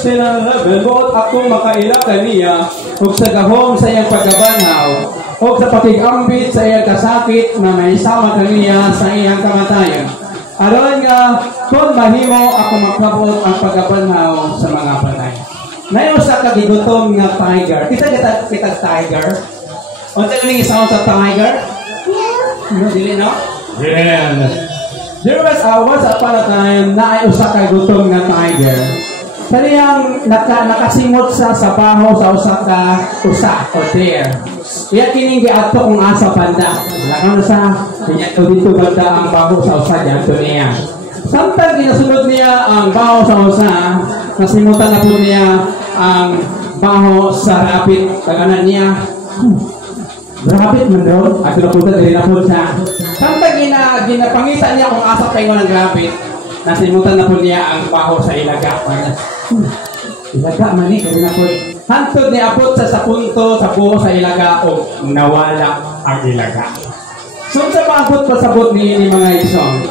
verse 10 and 11, buot akong makaila kaniya, ug sa gahom sa iyang pagkabanhaw, ug sa pakigambit sa iyang kasakit na may sama kaniya sa iyang kamatayon. Aron nga, kung mahimo ako magkabot ang pagkabanhaw sa mga patay. Ngayon sa kagigutom nga tiger. Kita tiger? O talagang isang sa tiger? Yeah. Dili, no? Yeah. There was once upon a time na ay usa kay gutom nga tiger. Kaniyang nakasimot sa baho sa usa o there. Iya kining giadto kung asa banda. Lakang sa kanya dito banda ang baho sa usa diadto niya. Samtang ginasunod niya ang baho sa usa, nasimutan na po niya ang baho sa rapid. Kaganan niya, rapid man doon. At napunta din na po siya. Samtang ginapangita niya kung asa kayo ng rapid, nasimutan na po niya ang baho sa ilaga. Ilaga man eh, kasi na po. Hantod ni abot sa punto sa buho sa ilaga o nawala ang ilaga. So sa paabot pasabot ni mga isong,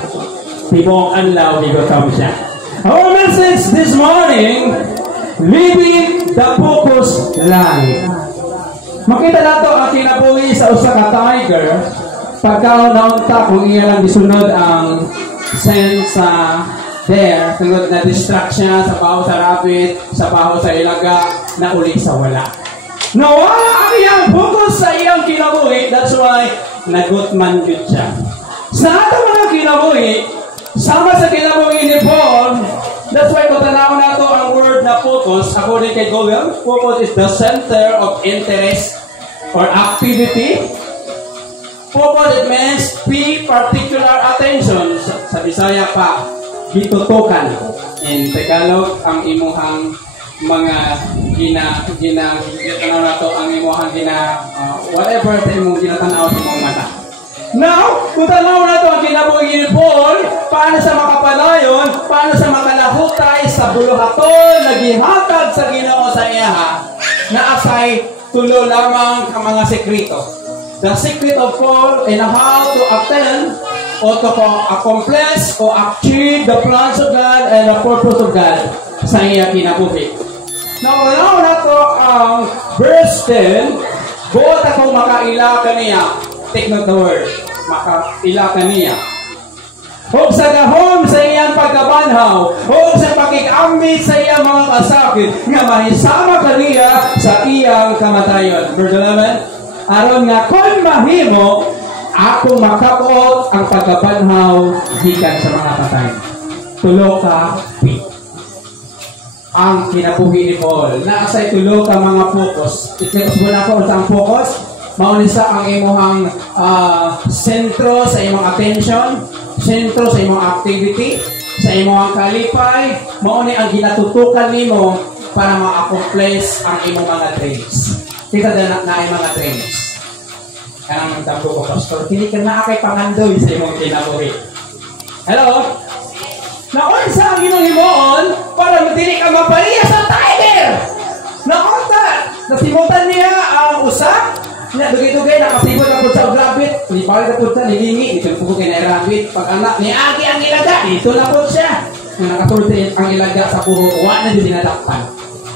tibong anlaw ni Gotham siya. Our message this morning, living the focus life. Makita nato ang kinabuhi sa usa ka tiger pagka naunta kung iya lang gisunod ang sense sa there, tungod na distraction sa baho sa rabbit, sa baho sa ilaga, na uli sa wala. Nawala ang iyang focus sa iyang kinabuhi, that's why nagutman yun siya. Sa atong mga kinabuhi, sama sa kinabuhi ni Paul, that's why kung tanaw na ito ang word na focus, according kay Google, focus is the center of interest or activity. Focus, it means pay particular attention. Sa Bisaya pa, gitutukan. In Tagalog, ang imuhang mga ginatanaw na ito, ang imuhang whatever sa imong ginatanaw sa imong mata. Now, kung tanaw na ito ang kinabuhi ni Paul, paano sa makapalayon, paano sa makalahutay sa buluhaton, naghihatag sa Ginoo sa iyaha, na asay tulo lamang ang mga sekreto. The secret of Paul in how to attain or to accomplish or achieve the plans of God and the purpose of God sa iyang kinabuhi. Now, na ito ang verse 10, buot akong makaila kaniya. Take note the word. Makaila kaniya. Huwag sa gahom sa iyang pagkabanhaw, huwag sa pakikambit sa iyang mga kasakit, nga mahisama kaniya sa iyang kamatayon. Verse 11, aron nga kung mahimo, ako makabot ang pagkabanhaw gikan sa mga patay. Tulo ka week. Ang kinabuhi ni Paul. Naasay tulo ka mga focus. Itikos mo na ko sa ang focus. Maunisa ang imuhang sentro sa imong attention, sentro sa imong activity, sa imong kalipay, mauni ang ginatutukan nimo para ma-accomplish ang imong mga dreams. Kita na ay mga dreams. Kaya ang tambo ko, Pastor, hindi ka na akay pangandoy sa imong kinabuhi. Hello? Naunsa ang imong himuon para dili ka mapariya sa tiger. Naunsa, nasimutan niya ang usa, niya dugay-dugay nakasibot ang sa rabbit, nibalik ang sa nilingi, ito po kay na rabbit, pag anak ni Agi ang ilaga, ito na po siya. Nang nakasulti ang ilaga sa buho, wala na din dinadakpan.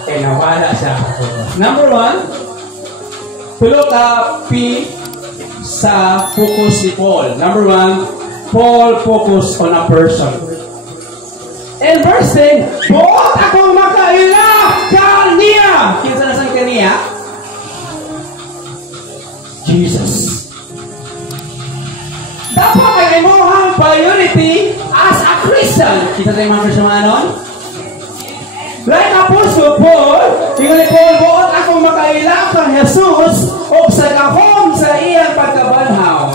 Kaya nawala siya. Number 1, tulo ka P sa focus ni Paul. Number 1, Paul focus on a person. And verse 10, buot akong makaila kaniya. Kinsa na sang kaniya? Jesus. Dapat may imuhang priority as a Christian. Kita tayo mga Christianon? Like Apostle Paul, ingon ni Paul, buot akong makaila kang Jesus o sa kahom sa iyang pagkabanhaw.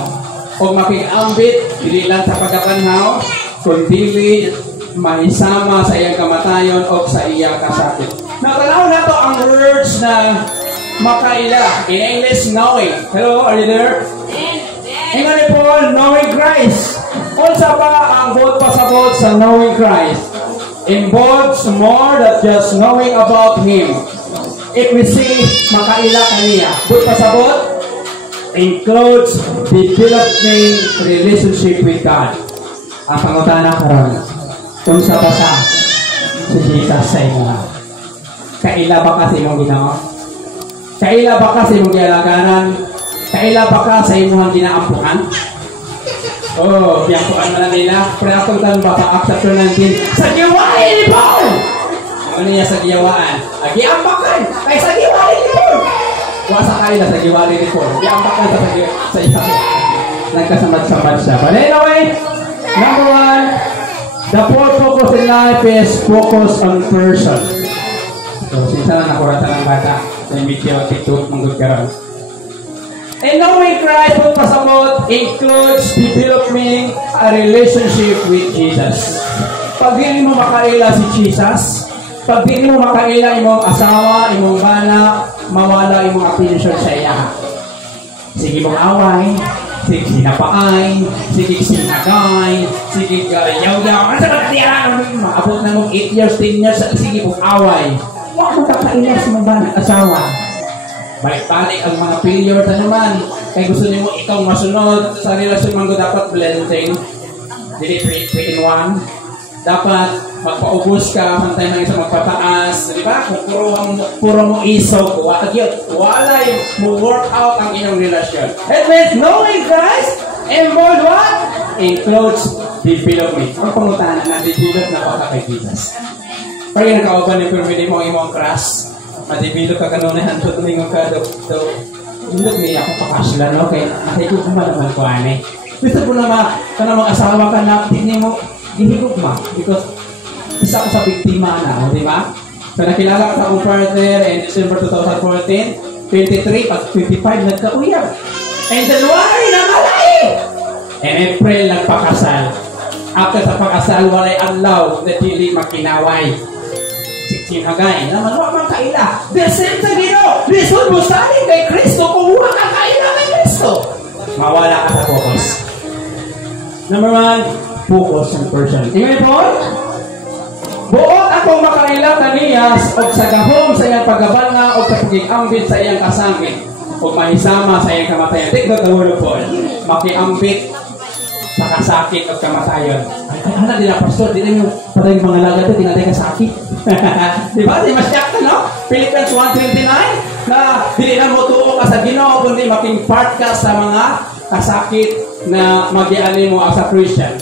O makikambit, hindi lang sa pagkabanhaw, kundi mahisama sa iyang kamatayon o sa iyang kasakit. Natanaw na to ang words na makaila. In English, knowing. Hello, are you there? Ingon ni Paul, knowing Christ. Unsa pa ang buot pasabot sa knowing Christ? Involves more than just knowing about Him. If we see makaila kaniya, buot pasabot includes developing relationship with God. Ang pangutana karon, kung sa basa si Jesus sa inyo. Kaila ba ka sa imong Ginoo? Kaila ba ka sa imong gialagaran? Kaila ba ka sa imong ginaampuhan? Oh, piyakuan man nila. Pero atong tan ba sa Acts chapter 19? Sa giwalay ni Paul. Ano niya sa giyawaan? Giambakan kay sa giwalay ni Paul. Wa sa kaila sa giwalay ni Paul. Giambakan sa isa. Nagkasamad-samad siya. But anyway, number one, the fourth focus in life is focus on person. So, sinsa na nakuratan ng bata. Sa medyo TikTok mong gagkaroon. And knowing Christ kung pasabot includes developing a relationship with Jesus. Pag di mo makaila si Jesus, pag di mo makaila imong asawa, imong bana, mawala imong attention sa iya. Sige mong away, sige sinapaay, sige sinagay, sige yaw-yaw. Ano sa pagkatiyan? Maabot na mong 8 years, 10 years, sige mong away. Huwag mo kakailas mong bana, asawa. Balik-balik ang mga failure na naman. Kaya gusto niyo mo ikaw masunod sa relasyon mo dapat blending. Dili 3 in 1. Dapat magpaubos ka, pantay ng isa magpataas. Di ba? Kung puro mo isog, wala mo work out ang inyong relasyon. It means knowing Christ involved what? Includes development. Ang pangutahan na develop na baka kay Jesus. Pag yung nakauban yung pwede mo imong crush, madibilo ka kanunahan to tumingon ka hindi niya ako pakasla, no? Kaya nakikip mo naman ko, ane. Gusto ko naman, mga asawa ka na, hindi mo, gihigog ma. Because, isa ko sa biktima na, di ba? So, nakilala ko sa akong partner in December 2014, 23, pag 25, nagkauyag. And January, namalay! And April, nagpakasal. After sa pag-asal, walay adlaw na dili makinaway. Sinagay, naman wag mang kaila. The same sa Ginoo. Lisod mo saling kay Kristo kung wag kang kaila kay Kristo. Mawala ka sa focus. Number one, focus on person. Ingay po? Buot akong makaila kaniyas o sa gahom sa iyang paggabanga o sa pagigambit sa iyang kasangit o mahisama sa iyang kamatayan. Take the word of God. Makiambit sa kasakit o kamatayon. Ay, anak nila, pastor, di na yung patay yung mga lagat ito, tinatay kasakit. Diba? Di masyak ka, no? Philippians 1:29 na hindi na mo tuo ka sa Ginoo, kundi making part ka sa mga kasakit na mag-iani mo as a Christian.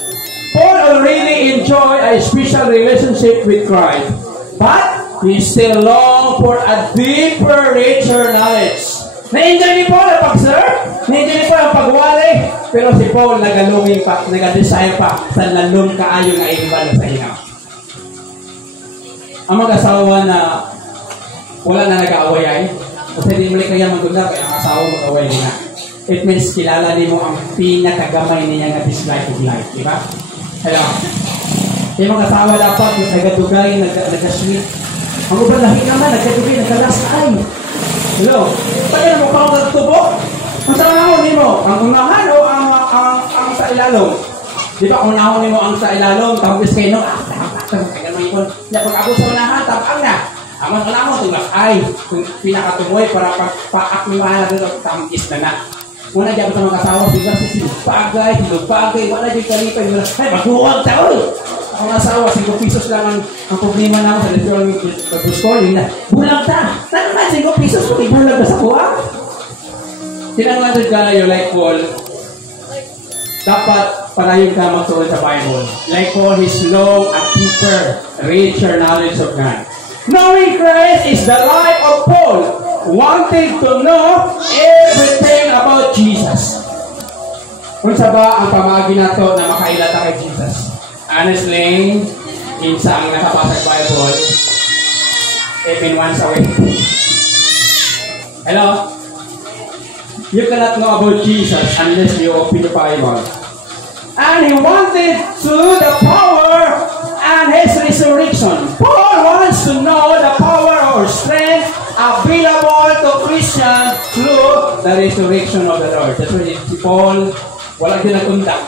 Paul already enjoy a special relationship with Christ, but he still long for a deeper, richer knowledge. Na-enjoy ni Paul ang pag-serve, na-enjoy ni Paul ang pagwali, pero si Paul nagalungin pa, nagadesire pa sa lalong kaayo na ibalo sa inyo. Ang mag-asawa na wala na nag-aaway kasi di mo kaya magdula kaya ang asawa mag-aaway na. It means kilala din mo ang pinakagamay niya na dislike of life, di ba? Hello? Yung mga asawa dapat yung nagadugay, nag-sweet. Ang ubang lahi naman, nagkadugay, nagkalas ay. Hello? Tayo na mukha akong nagtubok. Ang saan ako ni mo? Ang unahan o ang sa ilalong? Di ba, unahon ni mo ang sa ilalong, tapos kayo, pag-abot sa unahan, tapang na. Ang unahon, tulak ay, pinakatumoy para pag-paak ni Mana doon, tamagis na na. Muna dyan sa mga kasawa, silupagay, wala dyan kalipay, ay, maghuwag ta, oy! Ang asawa, 5 pesos lang ang problema na ako sa restaurant pag-schooling na, bulang ta! Saan naman 5 pesos kung ibulag na sa kuha? Tinangatid ka na yung like Paul, dapat palayon ka magsuot sa Bible. Like Paul, his long and deeper, richer knowledge of God. Knowing Christ is the life of Paul, wanting to know everything about Jesus. Kung sa ba ang pamagi na to na makailata kay Jesus? Honestly, minsan ang nakapasag Bible, even once a week. Hello? You cannot know about Jesus unless you open the Bible. And he wanted to the power and his resurrection. Paul wants to know the power or strength available to Christians through the resurrection of the Lord. That's why si Paul, walang dinag-undang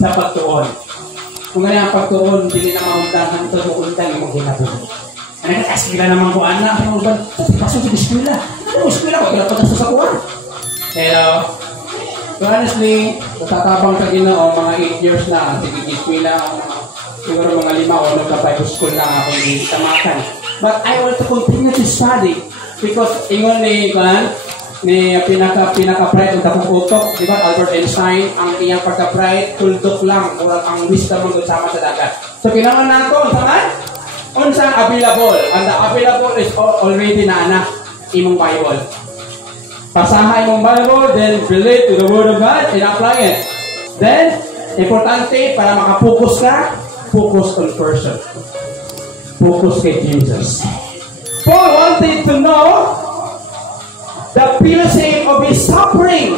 sa pagtuon. Kung ganyan ang pagtuon, hindi na maundangan ito, maundang yung ginagawa. Ano ka, asila naman ko, anak, pasok sa eskwela. Ano mo eskwela? Wag lang pagkaso sa kuwan. Hello? So honestly, tatabang sa Ginoo, mga 8 years na, sige eskwela, siguro mga 5 o 6 na Bible school lang ako hindi tamakan. But I want to continue to study because ingon ni pinaka-bright ang takong utok, di ba? Albert Einstein, ang iyang pagka-bright, tuldok lang, murag ang wisdom mo sama sa dagat. So, kailangan nato, unsang available. And the available is already na imong Bible. Pasaha imong Bible, then relate to the Word of God and apply it. Then, importante, para makapokus ka, focus on person. Focus kay Jesus. Paul wanted to know the fellowship of his suffering.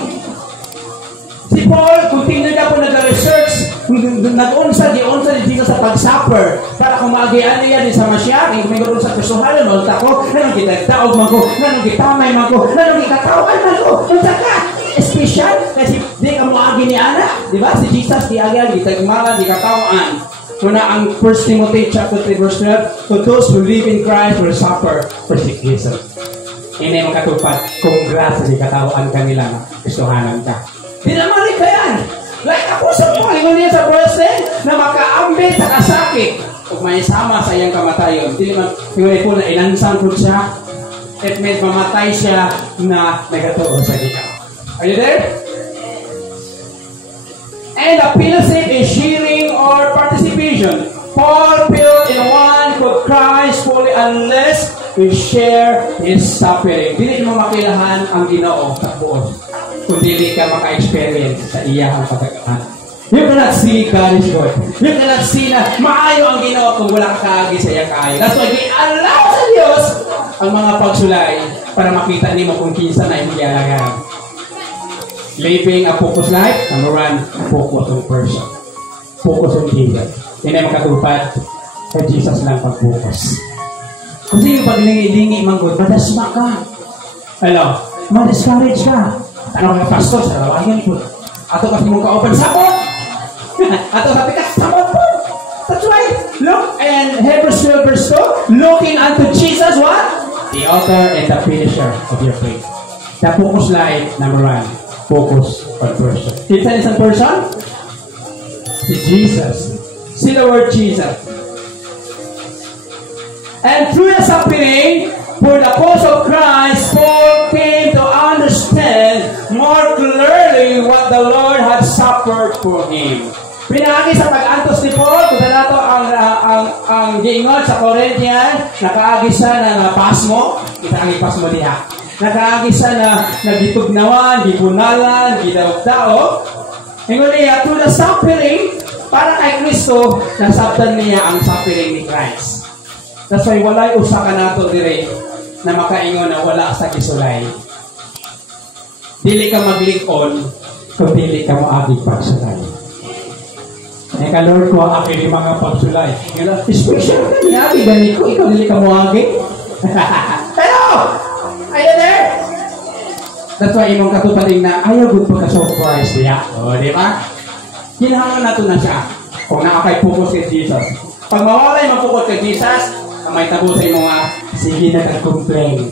Si Paul, continue na po nag-research, nag-unsa ni Jesus sa pag-suffer. Para kung maagian niya din sa masya, kung may ganoon sa personalan, nolta ko, nanong kitagdaog man ko, nanong kitamay man ko, nanong kikatawan man ko, unsa ka? Special, kasi di ka maagi ni Ana. Di ba? Si Jesus, di agian, di tagmalan, di katawan. Muna ang 1 Timothy chapter 3 verse 12, to those who live in Christ will suffer persecution. Hindi mo katupad, congrats sa katawan kanila na gustuhanan ka. Di naman rin kayan. Like ako sa po, ingon niya sa verse 10, na makaambit sa kasakit. Kung may sama sa iyang kamatayon. Di naman, ingon po na inansang po siya. It means mamatay siya na nagatuon sa ikaw. Are you there? And the fellowship is sharing or participation. Paul filled in one with Christ fully unless we share His suffering. Dili mo makilahan ang Ginoo sa buos kung dili ka maka-experience sa iyang pagkakahan. You cannot see God is good. You cannot see na maayo ang Ginoo kung wala ka kaagi sa iyang kaayo. That's why we allow sa Diyos ang mga pagsulay para makita nimo kung kinsa na imong gialagaan. Living a focused life, number 1, focus on person. Focus on Jesus. Hindi ay makatupad kay Jesus lang pag-focus. Kung sino paglingi-lingi manggod, madasma ka. Ano? Ma-discourage ka. Ano ka, pastor, sa rawangan po. Ato kasi mong ka-open sapot. Ato sabi ka, sapot po. That's right. Look, and Hebrews 12 verse 2, looking unto Jesus, what? The author and the finisher of your faith. The focus life, number 1. Focus on person. Kita isang person? Si Jesus. See the word Jesus. And through the suffering, for the cause of Christ, Paul came to understand more clearly what the Lord had suffered for him. Pinagi sa pag-antos ni Paul, kung nato ang giingon sa Corinthian, nakaagi siya na pasmo, kita ang pasmo diha. Nakaagisa na nagitugnawan, gibunalan, gidawag-daog. Ingon niya, through the suffering, para kay Kristo, nasabtan niya ang suffering ni Christ. That's why walay usa ka nato dire na makaingon na wala sa gisulay. Dili ka maglikon, kung dili ka moagi pagsulay. Eka Lord ko, akin yung mga pagsulay. Special ka niya, gani ko, ikaw dili ka moagi. Pero, are you there? That's why imong katupaling na ayaw good pagka-surprise niya. O, di ba? Kailangan nato na siya kung nakakay focus kay Jesus. Pag mawalay mapukot kay Jesus, may tabo sa imong sige na kag-complain.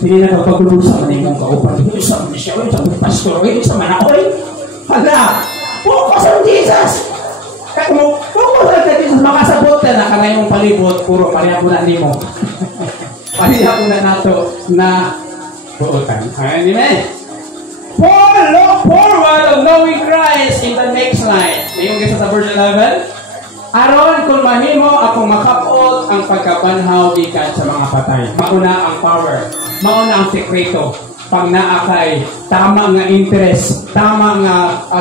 Sige na kag-pagulusa man imong kaupan. Ito sa mga siya, ito sa pastor, ito sa manakoy. Hala, focus on Jesus! Kaya kung focus on Jesus, makasabot ka na kanay mong palibot, puro parihapunan ni mo. Parihapunan nato na buutan. Amen. Paul look forward of knowing Christ in the next slide. Mayroon kasi sa verse 11. Aron kung mahimo akong makapot ang pagkabanhaw gikan sa mga patay. Mauna ang power. Mauna ang sekreto. Pag naakay, tama nga interest. Tama nga,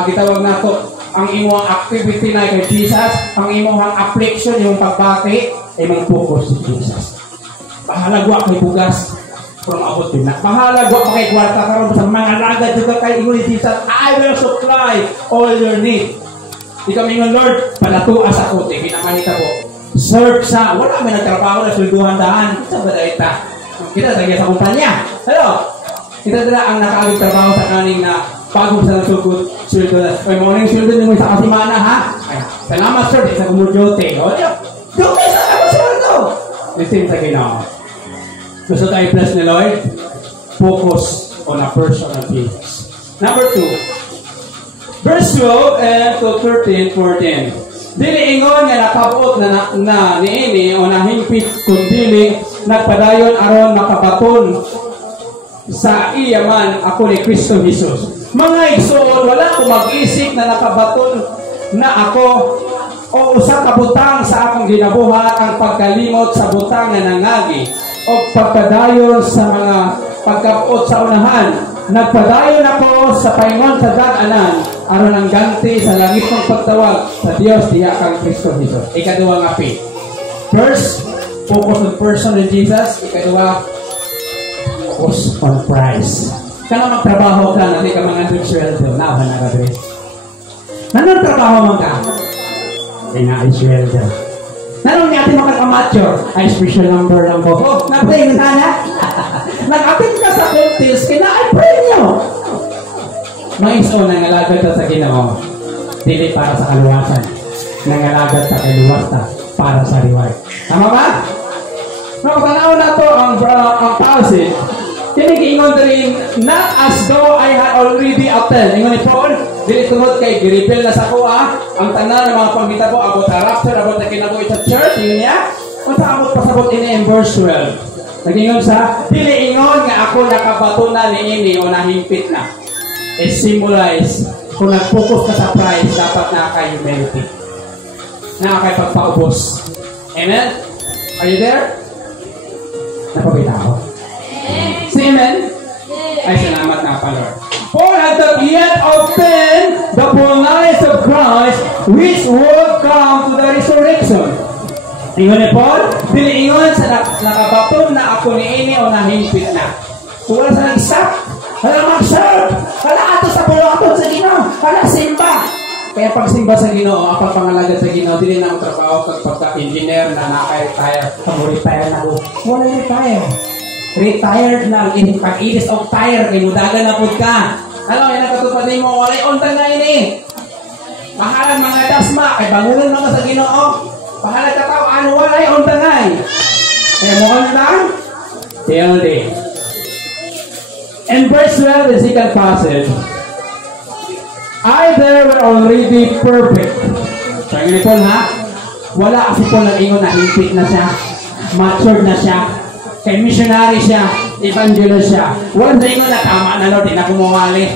gitawag nato ang imong activity na kay Jesus. Ang imong affliction, yung pagbati, imong focus si Jesus. Bahala gwa kay bugas. Kung maabot din na. Bahala gwa pa kay kwarta karon sa mga ragad juga kay ingon ni Jesus. I will supply all your need. Di kami ng Lord, palatuas ako, pinamanita ko. Serve sa, wala may nagtrabaho na sulduhan daan. Sa badaita. Kita lagi sa kumpanya. Hello? Kita dala ang nakaagig trabaho sa kaning na pagod sa nasugod suldo na. May morning suldo nimo sa kasimana, ha? Salamat, sir, di sa kumudyote. O, duty sa ako suldo. Listen sa ginawa. Gusto tayo plus ni Lord? Focus on a person of Jesus. Number 2. Verse 12 and to 13, 14. Dili ingon nga nakabuot na niini o nahingpit kundi nagpadayon aron makabaton sa iyaman ako ni Kristo Jesus. Mga igsoon, wala ko mag-isip na nakabaton na ako o usa ka butang sa akong ginabuhat ang pagkalimot sa butang na nangagi o pagpadayon sa mga pagkabuot sa unahan. Nagpadayon ako sa paingon sa dag-anan aron ang ganti sa langit ng pagtawag sa Dios diha kang Kristo Jesus. Ikaduha nga faith. First, focus on person in Jesus. Ikaduha, focus on Christ. Kaya magtrabaho ka, natin ka mga sweldo. Naaban na ka, Dres. Nanong trabaho mo ka? Ay na, sweldo. Nanong natin makakamature? Ay, special number lang po. Oh, na-pray mo na. Nag-apit ka sa contest, kina-pray nyo. Maiso, nangalagad ka sa Ginoo. Dili para sa kaluwasan. Nangalagad ka kay luwasta para sa reward. Tama ba? Tanaw na to ang passage. Kinikingon rin, not as though I had already obtained. Ingon ni Paul, dili tungod kay giripil na sa kuha, ang tanan ng mga panggitabo, about the rapture, about the kinabuhi sa church, ingon niya, kung sa abot pasabot ini in verse 12. Nag-ingon sa, dili ingon nga ako nakabato na ni ini o nahimpit na. It symbolize, kung nag-focus ka sa price, dapat na kay humility. Na kay pagpaubos. Amen? Are you there? Napabita ako. Say amen? Ay, salamat na pa, Lord. For had not yet obtained the fullness of Christ, which would come to the resurrection. Ingon ni Paul, dili ingon sa nakabaton na ako ni ini o nahimpit na. Wala sa nagsak, wala mag-serve, wala ato sa bulakot sa Ginoo, wala simba. Kaya pag simba sa Ginoo, apang pangalagad sa Ginoo, dili na ang trabaho pagka-engineer na naka-retire, pag-retire na ko. Wala retire. Retired lang, pag-ilis of tire, kay mudagan na po ka. Ano, yan ang katupad mo, wala untang na ini. Mahalang mga dasma, kay bangunan mga sa Ginoo. Pahalag ka tao, ano wala yung untangay. Kaya mo kong lang? TLD. In verse 12, the second passage, either were already perfect. So, yung Paul, ha? Wala kasi Paul nag-ingon na himpit na siya, matured na siya, kay missionary siya, evangelist siya. Walang ingon na tama na Lord, di na kumawali.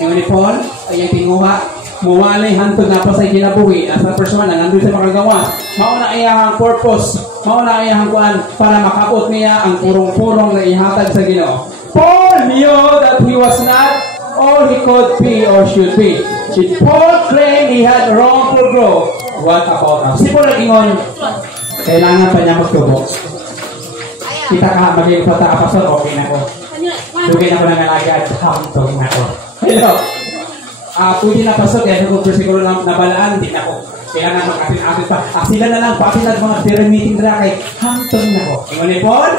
Yung ni Paul, ay yung tinguha, muwalay hantod na pa sa ginabuhi as a person na nandun sa makagawa. Mauna iyahang purpose, mauna iyahang kuan para makabot niya ang purong-purong na ihatag sa Ginoo. Paul knew that he was not all he could be or should be. If Paul claimed he had room to grow, what about us? Si Paul nag-ingon, kailangan pa niya magtubo. Kita ka, maging pata-apasol, okay na ko. Dugay na ko ng alagad, hamtong na ko. Hello. Pwede na pasok, kaya kung siguro nabalaan, hindi na ko. Kailangan mag-asin-asin pa. Sila na lang, pati na mga prayer meeting na kay hamtong na ko. Ingon ni Paul,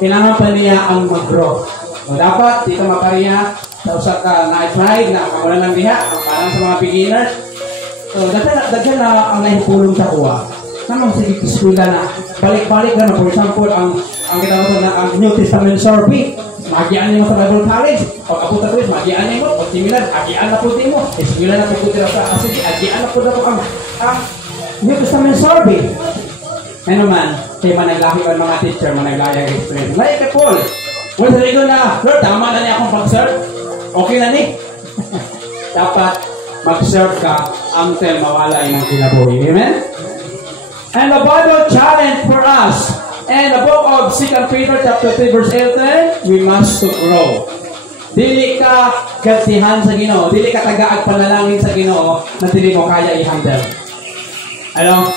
kailangan pa niya ang mag-grow. So, dapat, dito mapariya, sa usak ka na-try, na kamulan ng diha, parang sa mga beginners. So, daghan na ang nahipulong sa kuha. Namang sige, kiswila na, balik-balik na, for example, ang kitawag na ang New Testament survey, magian niyo sa Bible College, pag apunta ko, magian niyo mo, pag similar, agian na po din mo, similar na po po din sa asili, agian na po na po ang New Testament survey. Ano man, kaya managlahi ka mga teacher, managlahi ang experience. Like kay Paul, well, sabi ko na, Lord, tama na niya akong pag-serve, okay na ni. Dapat mag-serve ka until mawala yung kinabuhi. Amen? And the Bible challenge for us, and the book of 2 Peter chapter 3 verse 18, we must to grow. Dili ka gantihan sa Ginoo, dili ka tagaag panalangin sa Ginoo na dili mo kaya i-handle. Ano?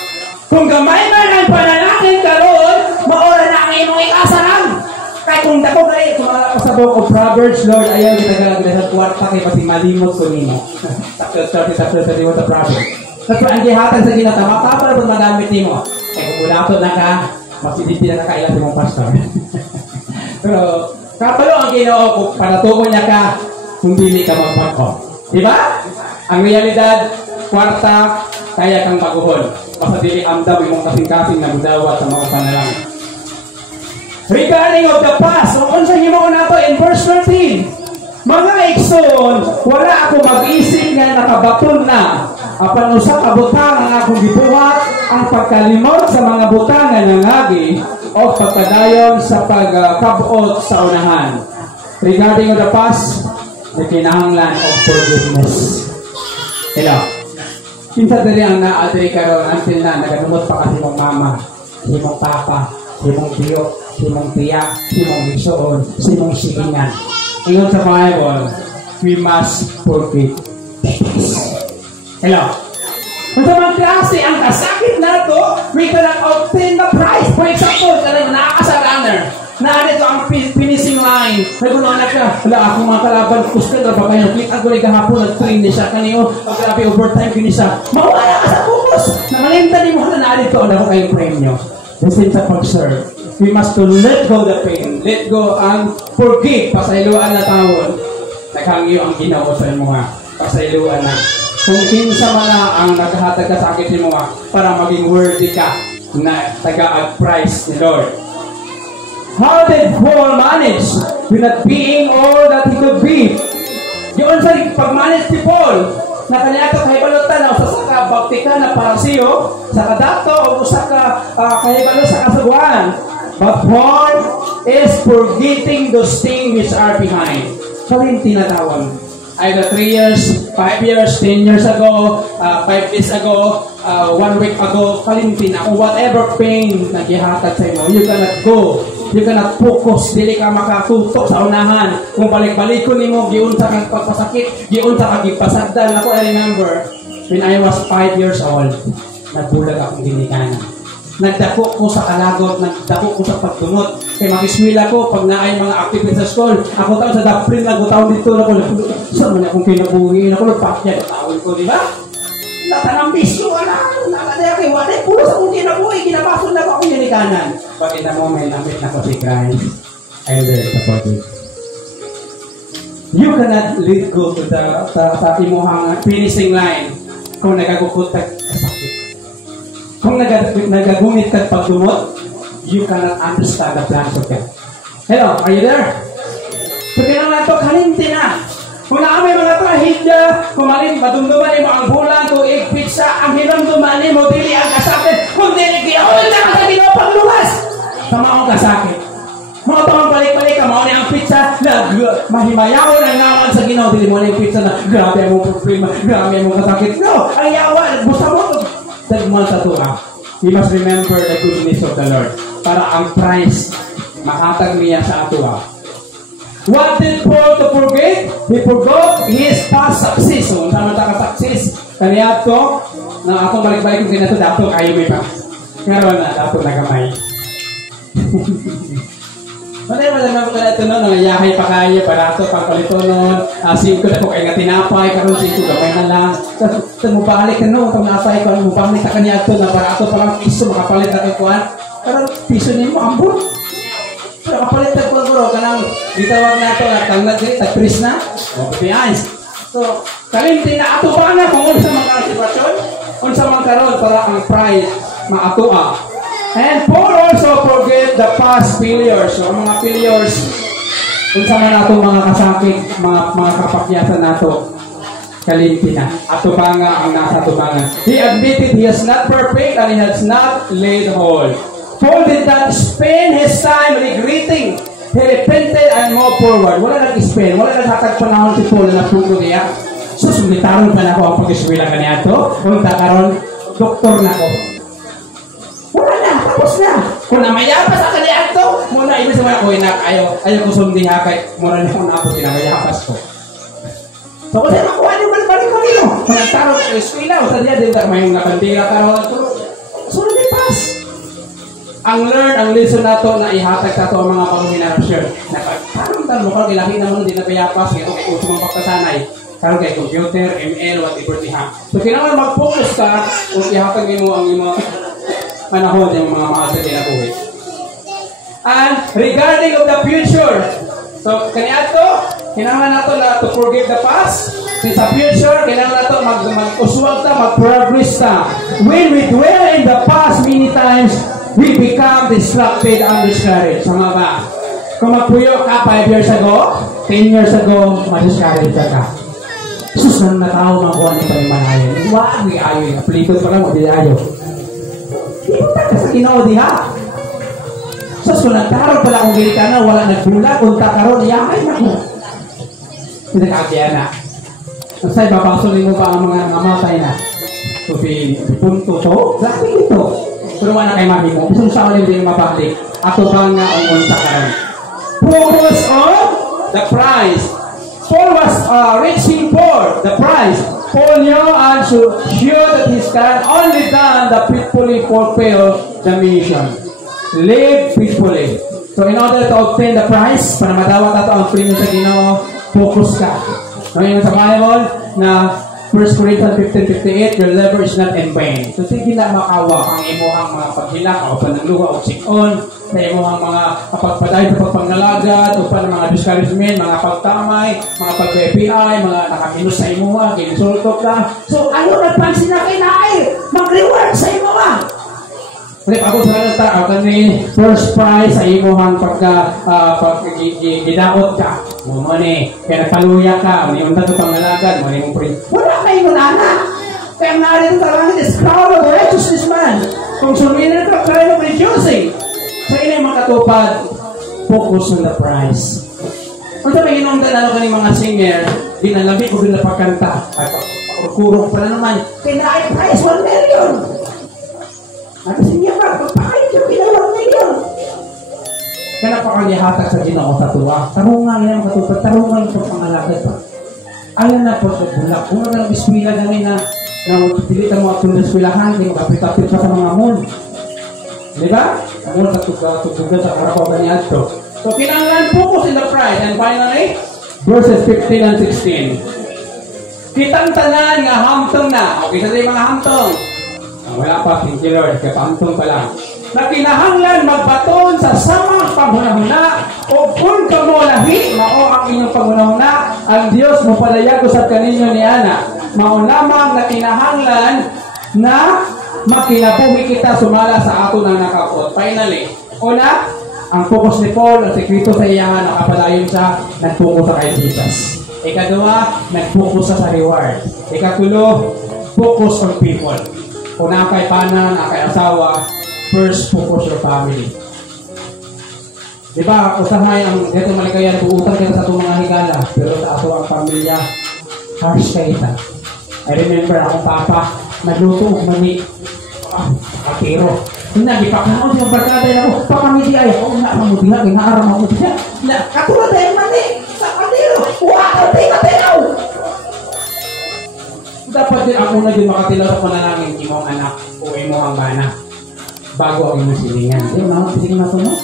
Kung gamay man ang panalangin karon, maura na ang imong ikasaran. Kaya kung dako kay kumala ko sa book of Proverbs, Lord, ayaw kita galang sa kwarta kay pati malimot ko nimo. Chapter 31 of Proverbs. Kasi ang gihatag sa Ginoo, tama para pud magamit nimo. Kay kung mudato na ka, masiditi na kakailan si mong pastor. Pero, kapalo ang Ginoo kung panatuon niya ka, kung dili ka magpagko. Diba? Ang realidad, kwarta, kaya kang maguhol. Basta dili amdaw yung kasing-kasing na mudawat sa mga panalangin. Regarding of the past, so unsa himo na to in verse 13. Mga igsoon, wala ako mag-isip nga nakabaton na Apan usa ka butang ang akong gibuhat, ang pagkalimot sa mga butang nga nangagi o pagpadayon sa pagkabot sa unahan. Regarding the past, the kinahanglan of forgiveness. Hello. Kinsa diri ang naadiri karon until na naganumot pa kasi mong mama, si mong papa, si mong tiyo, si mong tiya, si mong igsoon, si mong sigingan. Ingon sa Bible, we must forgive. Hello. Kung sa mga klase ang kasakit na ito, we cannot obtain the prize. For example, kanang nakakasalaner, na dito ang finishing line. Nagulungan ka, wala akong mga kalaban, gusto na ba kayo? Click ang gulig kahapon, nag-train niya siya. Kaniyo, pag grabe overtime, kini siya. Mawala ka sa focus! Namalintan ni mo na dito, ano ko kayong premyo. The same sa pag-serve. We must to let go the pain. Let go and forgive. Pasailuan na tawon. Naghangyo ang ginao sa mga pasailuan na. Kung kinsa man na ang naghahatag ka sa akin mo para maging worthy ka na taga-prize ni Lord. How did Paul manage with not being all that he could be? Yun sa pag-manage ni Paul, na kanya ito kahibalutan na sa kabaktika na parasiyo, sa kadato o sa kahibalo sa kasagwan. But Paul is forgetting those things which are behind. So yung tinatawag. Either 3 years, 5 years, 10 years ago, 5 days ago, 1 week ago, kalimtin ako, whatever pain na gihatag sa imo, you cannot go. You cannot focus. Dili ka makatutok sa unahan. Kung balik-balik ko nimo, giunta kang pagpasakit, giunta kang gipasagdan. Ako, I remember, when I was 5 years old, nagbulag akong ginikanan. Nagdako ko sa kalagot, nagdako ko sa pagdumot. Kaya mag-iswila ko, pag naay mga activities sa school, ako taon sa Daprin, nagutawon dito na ko, saan man akong kinabuhin, ako nagpakya, natawon ko, di ba? Natanang bisyo, nakadaya kay Wade, pulo sa kong kinabuhin, kinabason na ako ginikanan. But in the moment, amit na ko si Christ, I learned to forgive. You cannot let go to sa imuhang finishing line kung nagagukot kasakit. Kung nagagumit ka pagdumot, you cannot understand the plans of God. Hello, are you there? So, kailangan ito, kalinti na. Kung naamay mga trahedya, kung madumduman mo ang bulan, kung igpitsa, ang hinamduman mo, dili ang kasakit, kung dili kiyaon na ka sa pagluwas. Sa maong kasakit. Mga tamang balik-balik ka, mauni ang pizza, na mahimayawan ang ngawan sa Ginoo, dili mo na yung pizza na grabe ang mong problema, grabe ang mong kasakit. No, ang yawan, busta mo, tagmuan sa tuwa. We must remember the goodness of the Lord. Para ang prize, makatag niya sa atuwa. What did Paul to forget? He forgot his past success. So, sama ta ka-success. Kaniya to, na atong balik-balik kung kinato, dato kayo may pa. Ngayon na, dato na kamay. Matay mo naman ko na ito noon, yahay pa kayo, parato, pangpalito noon, 5 na po kayo nga tinapay, karon 5 gamay na lang. Tapos mo balik ka noon, itong nasay ko, mo balik ka kanya ito, na parato palang piso, makapalit na kikuan. Karon piso niyo mo, ambon. Pero makapalit na po, kanang ditawag na ito, tag-tris na, be honest. So, kalimti na ato ba na kung unsa mga sitwasyon, unsa mga karon para ang pride maatua. And Paul also forget the past failures. So, mga failures, kung saan na itong mga kasakit, mga kapakyasan nato, kalimti na. Atubanga ang nasa tubangan. He admitted he is not perfect and he has not laid hold. Paul did not spend his time regretting. He repented and moved forward. Wala nag-spend. Wala naghatag panahon si Paul na napunto niya. Susumitaron pa na ako ang pag-iswilang kanya ito. Kung takaroon, doktor na ko. Wala na, tapos na. Kung namayapas sa kanya ito, muna ibig sa mga kuhinak, ayaw ko sumdiha kay muna na kung naabot kinamayapas ko. So kung sa'yo makuha niyo, balik-balik ko niyo. Kung nagtarong sa eskwila, o sa diya, din may nakandira karoon at tulog. Sunod yung pass. Ang lesson na to na ihatag sa to ang mga pag-generasyon. Nakagtarong mo, kung ilaki naman din na payapas, ito kay uso mga pagkasanay. Karoon kay computer, ML, whatever niya. So kailangan mag-focus ka kung ihatag mo ang mga panahon yung mga mahal na buhay. And regarding of the future, so kanya to, kailangan nato na to forgive the past. Sa future, kailangan nato mag-uswag ta, mag-progress ta. When we dwell in the past many times, we become distracted and discouraged. Sama ba? Kung magpuyo ka 5 years ago, 10 years ago, ma-discourage ka. Sus, nang natao makuha ni Palimanayan. Wag, may ayo yung apelito pa lang, o di ayo. Di mo ka sa Ginoo diha. Sus, kung nagtarong pala kung gili ka na, wala nagbulag, unta karon iyakay na ko. Pinagkagyan na. Kasi babasolin mo pa ang mga namatay na. So, punto to, dati ito. Pero wala kayo mami mo. Isang sa ulit din mabalik. Ato bang nga ang unta karon. Focus on the prize. Paul was reaching for the prize. Paul knew and sure that his can only done the faithfully fulfill the mission. Live faithfully. So in order to obtain the prize, panamadawat nato ang premium sa Ginoo, focus ka. No, yun sa Bible na 1 Corinthians 15:58, your labor is not in vain. So sige na makawa ang imuhang mga paghilak o panangluha o sikon, sa imuhang mga pagpaday sa pagpangalagad o pa ng mga discouragement, mga pagtamay, mga pag-API, mga nakakilos sa imuha, kinisultok ka. So ano nagpansin na kinay? Mag-reward sa imuha. Kaya ako sa kanata, ako ni first prize sa imuhang pag-gidaot ka. Mo ni, kaya nagpaluya ka, ni unta ito pangalagad, mo ni mong prin. Wala kayo na. Kaya nga rin ito lang, this crowd of righteousness man. Kung suminin ka, kaya mo reducing. Sa inay makatupad, focus on the prize. Kung sa may inong dalalo ka ni mga singer, dinalabi ko din na pagkanta. Ay, kurong pala naman, kaya prize 1 million. At sinya ka, pagpakalit yung pinawag million. Kaya napakalihatag sa Ginoo sa tuwa. Tarungan niya makatupad, tarungan ito pangalagad pa. Ayan na po sa bulak. Kung ang eskwila namin na pilitan mo at yung eskwelahan, hindi makapit-apit pa sa mga mall. Di ba? Mall katugtugan sa karapaw niya ito. So, kinanglan focus in the prize. And finally, verses 15 and 16. Kitang tanan nga hamtong na. Okay, sa mga hamtong. Wala pa, thank you Lord. Kaya hamtong pa lang. Na kinahanglan magbaton sa samang panghunahuna o kung kamulahi, mao ang inyong panghunahuna, ang Diyos mo palayago sa kaninyo ni Ana. Mao lamang na kinahanglan na makinabuhi kita sumala sa ato ng nakapot. Finally, una, ang focus ni Paul, ang sekreto sa iyahan, nakapalayon siya, nag-focus sa kay Jesus. Ikadua, nag-focus sa reward. Ikatulo, focus on people. Kung nakay panan, nakay asawa, first focus your family. Diba, usahay ang dito malikayan, puutang kita sa itong mga higala, pero sa ato ang pamilya, harsh ka ita. I remember akong papa, nagluto og mani, kapiro. Nagipakaon siya barkada na ako, pamamili ay, ako na mamudiha, ginaarang mamudiha. Katulad ay mani, sa kapiro, wow, tingatilaw! Dapat din ako na din makatilaw sa panalangin, imong anak o imong bana. Bago ang imong silingan. Di ba, sige masunod.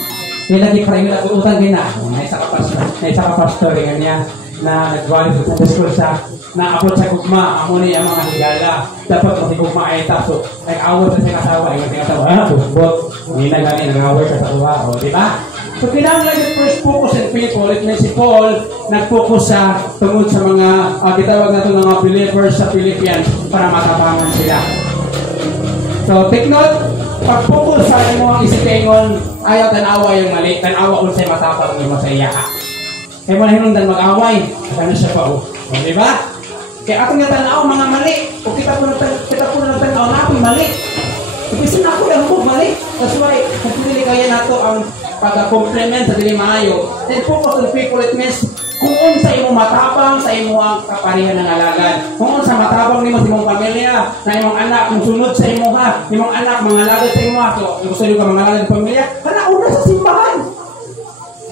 May lagi pa rin nag-uutang din na. May isa ka pastor rin niya na nag-wali sa Sunday school siya na abot sa kugma. Amo niya ang mga higala. Dapat makikugma ay taso. Nag-award sa siya kasawa. Yung kasawa, bukbot. Hindi na gani, nag-award sa kasawa. O, di ba? So, kinahanglan yung first focus in people. It means si Paul nag-focus sa tungod sa mga, kitawag na ito ng mga believers sa Philippians para matapangan sila. So, take note, pag-focus sa imong isitingon, ayaw tanawa yung mali. Tanawa kung sa'yo matapang yung masaya ka. Kaya mo na hinundan mag-away. Ano siya pa, o di ba? Kaya atong nga tanaw mga mali. O kita po na tanaw na ako'y mali. Ibisin na ako yung mali. That's why, kung pinili kaya nato ang pag-compliment sa dili maayo, then focus on people. It means kung unsa imo matapang sa imo ang kaparihan ng alagad. Kung unsa matapang nimo sa imong pamilya, na imong anak kung sunod sa imo ha, imong anak mangalagad sa imo ha. So, gusto niyo ka mangalagad sa pamilya, kana una sa simbahan.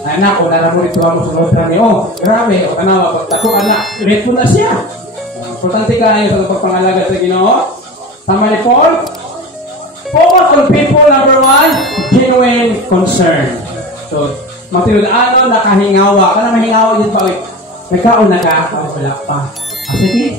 Anak, una ra mo ito mo sunod ra ni. Oh, grabe, o kanawa pagtako anak, reto na siya. Importante ka sa pagpangalagad sa Ginoo. Tama ni Paul. Focus on people, number 1, genuine concern. So, matinod-ano, nakahingawa. Kana mahingawa yun pa, nagkaon na ka, wala pa. Sige.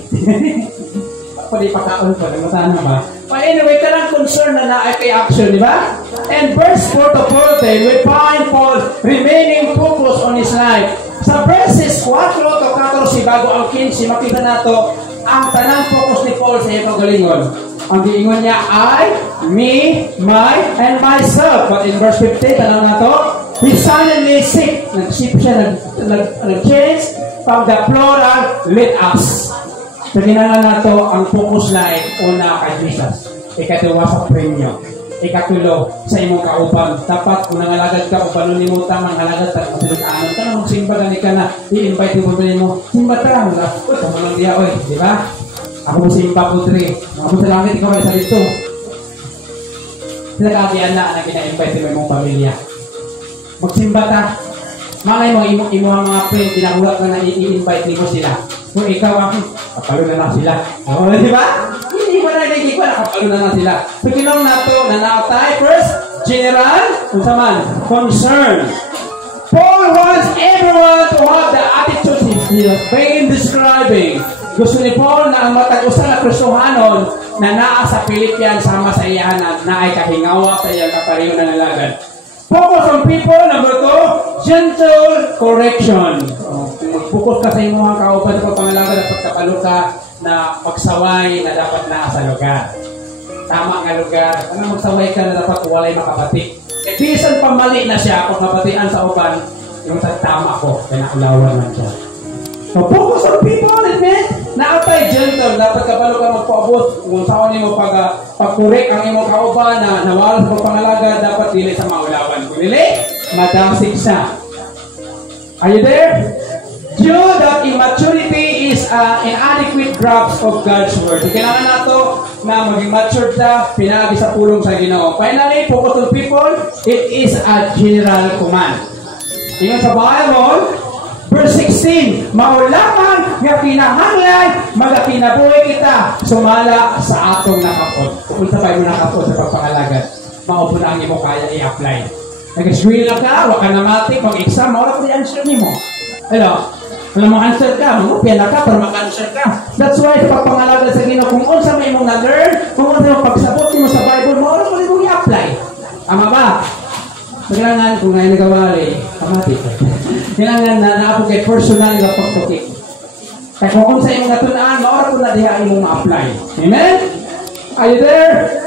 Pwede pagkaon pa, nagmasana ba? But anyway, kanang concern na na kay action, di ba? And verse 4 to 14, we find Paul remaining focused on his life. Sa verses 4 to 14, bago ang 15, makita nato ang tanang focus ni Paul sa iyong kagalingon. Ang giingon niya ay me, my, and myself. But in verse 15, tanong na to, he suddenly sick. Nag-shift siya, nag-change from the plural, let us. Sa kinahanglan nato ang focus line una kay Jesus. Ikaduwa sa premyo. Ikatulo sa imong kauban. Dapat kung nangalagad ka o paano ni mo tamang halagad at masilutaan ka na magsimba gani ka na i-invite mo simba ta uy kamo lang diya oy di ba? Ako mo simba po 3 ako sa langit ikaw ay sa dito sila kagian na gina-invite mo imong pamilya magsimba ta malay mo imo ang mga friend ginahulat na i-invite mo sila kung ikaw ako kapalo na sila di ba? Hindi mo na nakapalo na sila so kinong nato na naatay first general concern. Paul wants everyone to have the attitude he has been describing. Gusto ni Paul na ang matag-usa na Kristohanon na naa sa Philippians sama sa iyanan na ay kahingawa sa iyang kapariho na nalagad. Focus on people. Number 2, gentle correction. Kung mag-focus ka sa iyong mga kauban sa pagpangalagad at pagkapalo ka na magsaway na dapat naa sa lugar. Tama nga lugar. Ano magsaway ka na dapat walay makapatik. E bisan pamali na siya kung kapatian sa uban, yung sa tama ko, kaya naulawan man siya. So focus on people, it means naatay gentle, dapat kabalo ka magpaabot kung saan mo pag-correct ang imong kauban na nawala sa pagpangalaga, dapat dili sa maulawan. Kung dili, madasig siya. Are you there? Due that immaturity is inadequate grasp of God's word. So, kailangan nato na maging matured sa pinagi sa pulong sa Ginoo. Finally, focus on people, it is a general command. Tingnan sa Bible, verse 16, maulaman nga kinahanglan magakinabuhi kita sumala sa atong nakapod. Kung sa Bible nakapod sa pagpangalagad, maupo na ang imo kaya i-apply. Nag-screen na ka, waka na matik, mag-exam, maura ko i-answer nimo. Hello? Wala mo answer ka, magupya na ka para mag-answer ka. That's why sa pagpangalagad sa Ginoo, kung unsa may mong na-learn, kung unsa may pagsabot mo sa Bible, maura ko rin i-apply. Tama ba? Kailangan, kung ngayon nagawali, pamatik. Kailangan na naapog kay personal na pagtukik. Kaya kung unsa imong natunaan, maura ko na diha imong ma-apply. Amen? Are you there?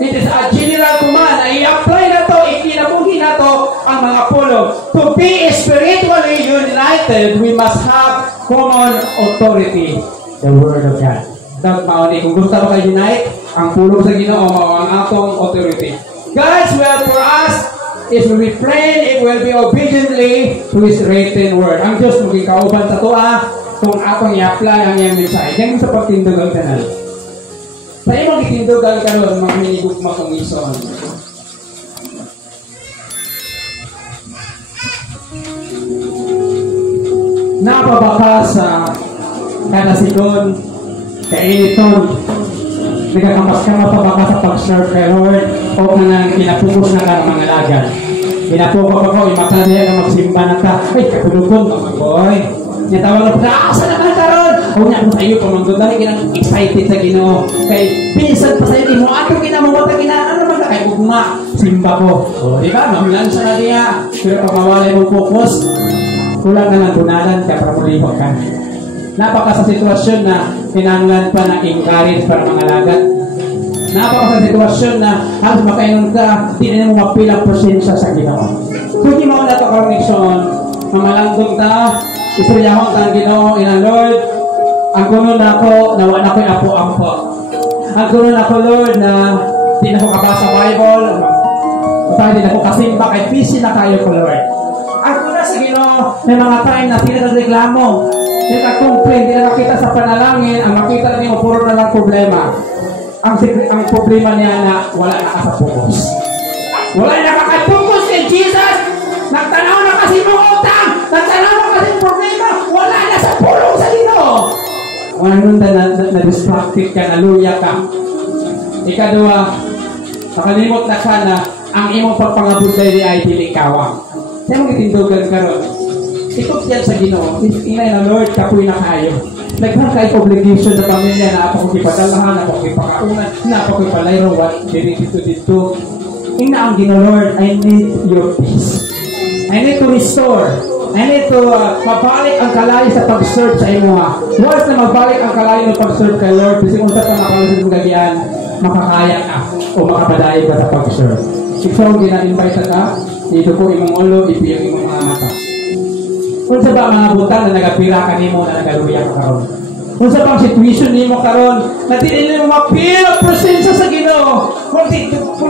It is a general command. I-apply na to, ikinabuhi na to ang mga pulong. To be spiritually united, we must have common authority. The Word of God. Dapat mauni. Kung gusto mo kayo unite, ang pulong sa Ginoo mao ang atong authority. God's will for us is will be plain, it will be obediently to His written Word. Ang Diyos maging kauban sa tuwa kung atong i-apply ang iyang mensahe. Yan sa pagtindog ang tanan. Sa imong itindugan karon mga minigugma kong ison. Napabaka sa kanasigon, kainiton, nagkakamas-kamas pa baka sa pag-serve kay Lord o kanang pinapukos na ka mga lagan. Pinapukos ako, imakalihan na magsimba na ka. Ay, kakulukon, mga boy. Natawag na pa, asa naman karon? O nga mo sa iyo, pamanggot dahil kinang excited sa Ginoo. Kay, pinsan pa sa iyo, mo ato kinamawata ano naman na kay ugma, simba ko. O, di ba? Mamilansa na niya. Pero pag mawalay mong focus, kulang na lang gunalan ka para mulihok ka. Napaka sa sitwasyon na hinanglan pa na encourage para mga lagat. Napaka sa sitwasyon na halos makainom ka, di na mo mapilang presensya sa Ginoo. Kung di mo na ito connection, mamalangdong ta, isuyahon ta ang Ginoo, ina Lord, ang kuno na ako, nawa na ko'y apo-ampo. Ang kuno na ako, Lord, na di na ko kabasa Bible, di na ko kasimba, kay busy na kayo ko, Lord. Ang kuno sa Ginoo, may mga time na sila nagreklamo, nagka-complain, di na nakita sa panalangin, ang makita na niyo, puro na lang problema. Ang problema niya na wala na ka sa focus. Wala na ka-focus kay Jesus, nagtanaw na kasi mong utang, nagtanaw na kasi problema, wala na sa pulong sa Ginoo. Wala nun na-distracted ka, naluya ka. Ikaduwa, nakalimot na ka na ang imong pagpangabunday ay dilingkawang. Saan mong itindugan ka ron? Ikot yan sa Ginoo. Inay na Lord, kapoy na kayo. Naghan kayo obligation na pamilya na ako kipadalahan, na ako kipakaunan, na ako kipalayro, what, dito. Ina ang Ginoo, Lord, I need your peace. I need to restore. I need to mabalik ang kalayo sa pag-serve sa imo ha. Once na mabalik ang kalayo ng pag-serve kay Lord, kasi kung sa panakalusin ng gagian, makakaya ka o makapadayo ka sa pag-serve. Ikaw gina-invite ka, dito ko imong ulo, ipiyang imong mga mata. Kung sa ba mga butang na nagapira ka nimo na nagaluya ka karon. Kung sa pang situation nimo karon, na dili mo ma-feel ang presensya sa Ginoo. Kung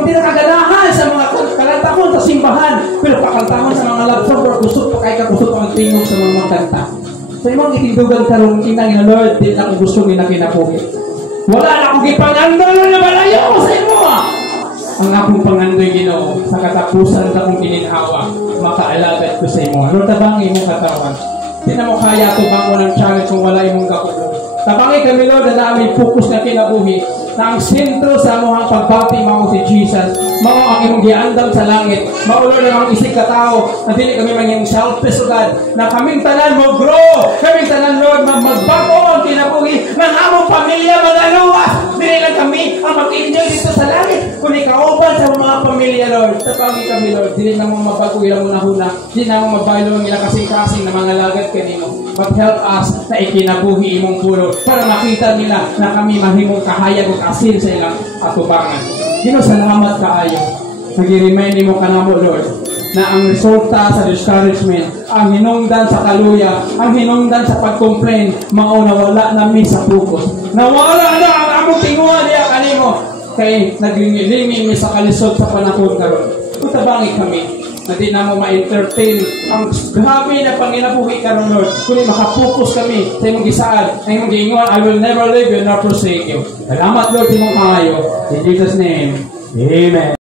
di nakaganahan sa mga kalantahon sa simbahan, pero pakantahon sa mga love song, pero kusot pa kay kusot ang tingog sa mga kanta. Sa imong itindugan karon kinang ina Lord, di na ko gusto nga kinabuhi. Wala na akong gipangandoy na malayo sa imo. Ang akong pangandoy Ginoo sa katapusan sa akong gininhawa, makaalagad ko sa imo. Ano tabang imong katawan? Di na mo kaya tubang mo ng challenge kung wala imong gakulo. Tabangi kami Lord na namin focus na kinabuhi na ang sentro sa among pagbati mao si Jesus. Mao ang imong giandam sa langit. Mao Lord ang isig ka tao na dili kami manging selfish God. Na kaming tanan mo grow. Kaming tanan Lord magbago ang kinabuhi ng among pamilya magaluwas. Dili lang kami ang mag-enjoy dito sa langit. Kundi kauban sa mga pamilya Lord. Tabangi kami Lord. Dili na mo mabago ilang una-una. Dili na mo mabaylo ang ilang kasing-kasing na mga lagad kanino. But help us na ikinabuhi imong pulo para makita nila na kami mahimong kahayag o kasil sa ilang atubangan. Ginoo, salamat kaayo. Nag-remind mo ka na mo, Lord, na ang resulta sa discouragement, ang hinungdan sa kaluya, ang hinungdan sa pag-complain, maunawala namin sa focus. Nawala na ang among tinguha niya kanimo. Kay naglingin mi sa kalisod sa panahon karon. Utabangi kami na di na mo ma-entertain ang grabe na panginabuhi karon Lord. Kung makapokus kami sa imong gisaad, sa imong giingon, I will never leave you nor forsake you. Salamat Lord, imong kaayo. In Jesus' name, Amen.